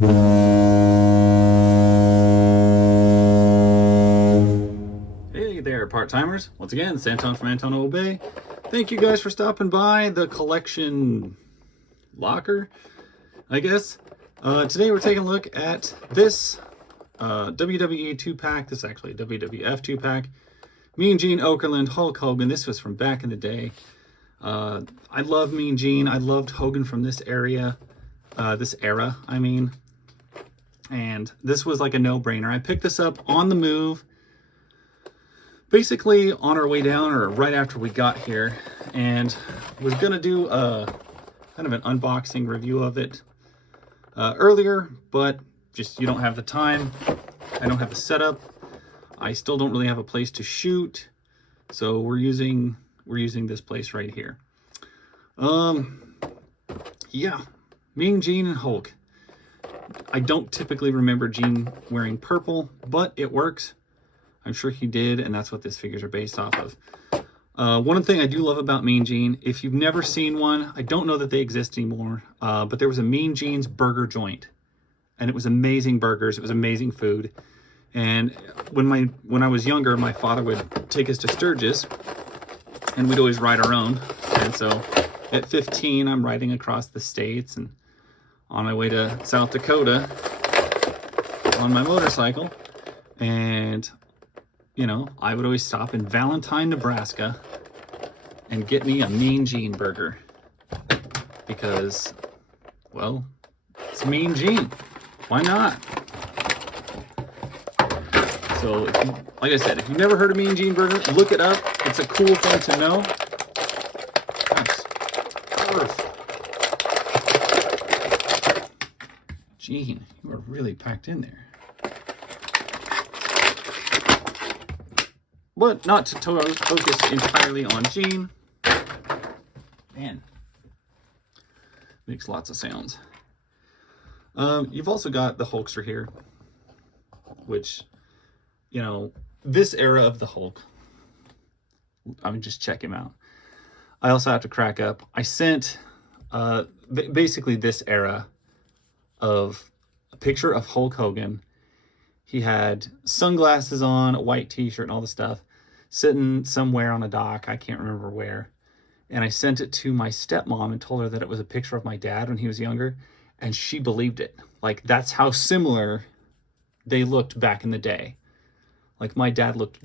Hey there, part-timers. Once again, it's Anton from Anton Obey. Thank you guys for stopping by the collection locker, I guess. Today we're taking a look at this WWE 2-pack. This is actually a WWF 2-pack. Mean Gene Okerlund, Hulk Hogan. This was from back in the day. I love Mean Gene. I loved Hogan from this era, I mean. And this was like a no-brainer. I picked this up on the move, basically on our way down or right after we got here, and was gonna do a kind of an unboxing review of it earlier, but just you don't have the time. I don't have the setup. I still don't really have a place to shoot, so we're using this place right here. Yeah, Mean Gene and Hulk. I don't typically remember Gene wearing purple, but it works. I'm sure he did, and that's what these figures are based off of. One thing I do love about Mean Gene, if you've never seen one, I don't know that they exist anymore, but there was a Mean Gene's burger joint, and it was amazing burgers. It was amazing food. And when I was younger, my father would take us to Sturgis, and we'd always ride our own. And so at 15, I'm riding across the states and on my way to South Dakota on my motorcycle. And, you know, I would always stop in Valentine, Nebraska and get me a Mean Gene burger because, well, it's Mean Gene. Why not? So, like I said, if you've never heard of Mean Gene burger, look it up. It's a cool thing to know. Gene, you are really packed in there. But not to focus entirely on Gene. Man, makes lots of sounds. You've also got the Hulkster here, which, you know, this era of the Hulk, I mean, just check him out. I also have to crack up. I sent basically this era of a picture of Hulk Hogan. He had sunglasses on, a white t-shirt and all the stuff, sitting somewhere on a dock. I can't remember where. And I sent it to my stepmom and told her that it was a picture of my dad when he was younger. And she believed it. Like, that's how similar they looked back in the day. Like, my dad looked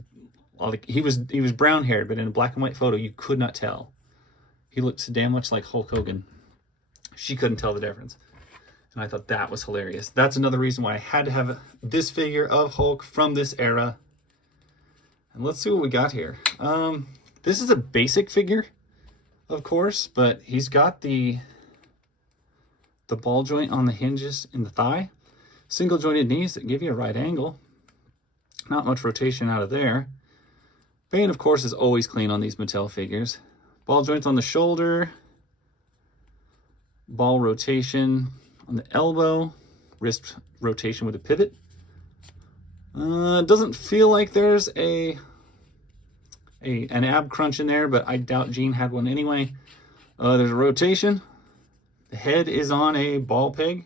like he was brown haired, but in a black and white photo, you could not tell. He looked so damn much like Hulk Hogan. She couldn't tell the difference. And I thought that was hilarious. That's another reason why I had to have this figure of Hulk from this era. And let's see what we got here. This is a basic figure, of course, but he's got the ball joint on the hinges in the thigh. Single jointed knees that give you a right angle. Not much rotation out of there. Bane, of course, is always clean on these Mattel figures. Ball joints on the shoulder. Ball rotation on the elbow, wrist rotation with a pivot. Doesn't feel like there's an ab crunch in there, but I doubt Gene had one anyway. There's a rotation. The head is on a ball peg,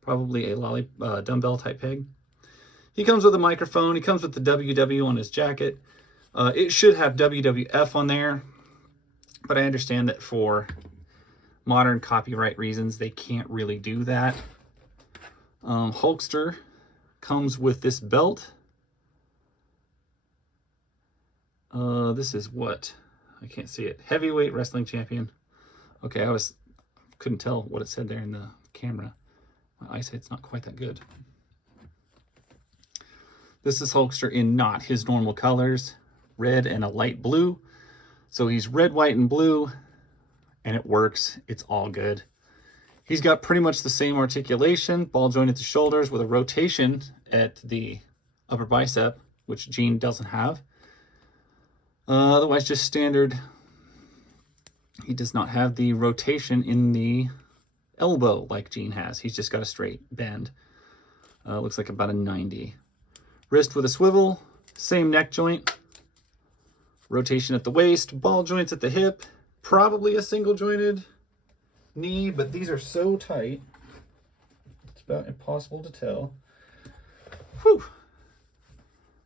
probably a dumbbell type peg. He comes with a microphone. He comes with the WW on his jacket. It should have WWF on there, but I understand that for modern copyright reasons, they can't really do that. Hulkster comes with this belt. This is what? I can't see it. Heavyweight wrestling champion. Okay, couldn't tell what it said there in the camera. My eyesight's not quite that good. This is Hulkster in not his normal colors, red and a light blue. So he's red, white, and blue. And it works. It's all good. He's got pretty much the same articulation, ball joint at the shoulders with a rotation at the upper bicep, which Gene doesn't have. Otherwise, just standard. He does not have the rotation in the elbow like Gene has. He's just got a straight bend. Looks like about a 90. Wrist with a swivel, same neck joint. Rotation at the waist, ball joints at the hip. Probably a single jointed knee, but these are so tight. It's about impossible to tell. Whew.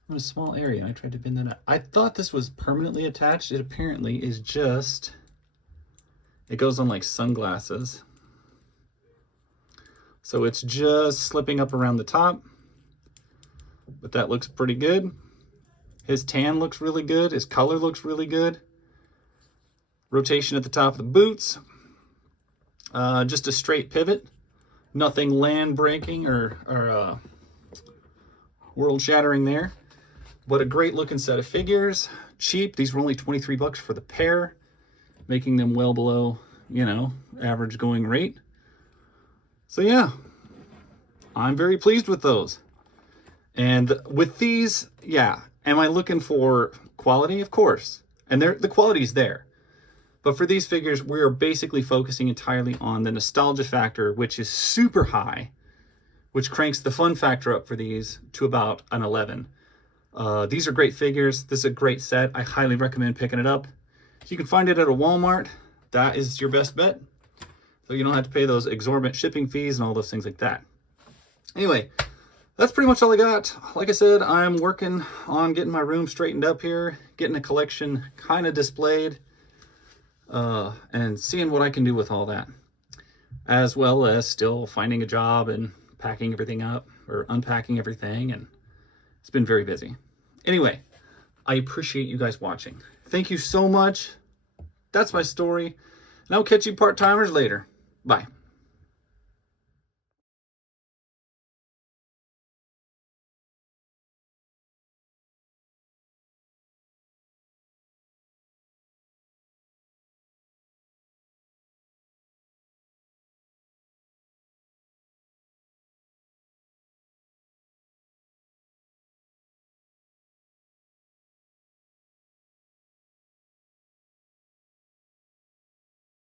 In a small area. I tried to bend that up. I thought this was permanently attached. It apparently is just, it goes on like sunglasses. So it's just slipping up around the top, but that looks pretty good. His tan looks really good. His color looks really good. Rotation at the top of the boots. Just a straight pivot. Nothing land breaking or world shattering there. But a great looking set of figures. Cheap. These were only 23 bucks for the pair, making them well below, you know, average going rate. So yeah, I'm very pleased with those. And with these, yeah, am I looking for quality? Of course. And the quality's there. But for these figures, we're basically focusing entirely on the nostalgia factor, which is super high, which cranks the fun factor up for these to about an 11. These are great figures. This is a great set. I highly recommend picking it up. You can find it at a Walmart. That is your best bet. So you don't have to pay those exorbitant shipping fees and all those things like that. Anyway, that's pretty much all I got. Like I said, I'm working on getting my room straightened up here, getting a collection kind of displayed, and seeing what I can do with all that, as well as still finding a job and packing everything up or unpacking everything, and it's been very busy. Anyway, I appreciate you guys watching. Thank you so much. That's my story, and I'll catch you part-timers later. Bye.